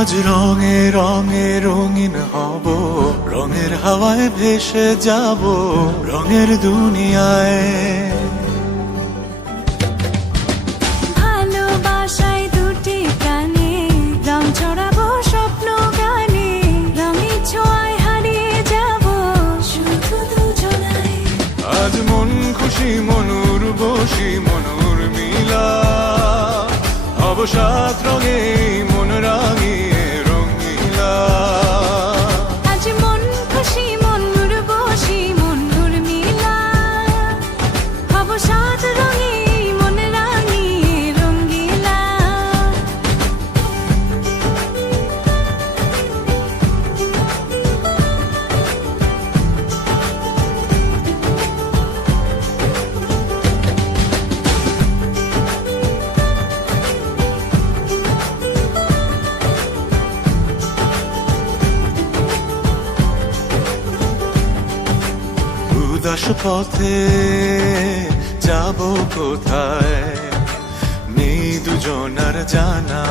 আজ রঙে রঙে রঙিন হব, রঙের হাওয়ায় ভেসে যাব রঙের দুনিয়ায়। ভালোবাসায় দুটি প্রাণে রং ছড়াবো স্বপ্ন গানে, রঙের ছোঁয়ায় হারিয়ে যাব শুধু দুজনায়। আজ মন খুশি মনুর বসি মনুর মিলা, অবসাদ রঙে মন রাঙিয়ে রঙিলা। আজ মন খুশি মনুর বসি মনুর মিলা, অবসাদ রঙে মন রাঙিয়ে রঙ্গিলা। উদাস পথে যাব কোথায়, নেই দুজনার জানা।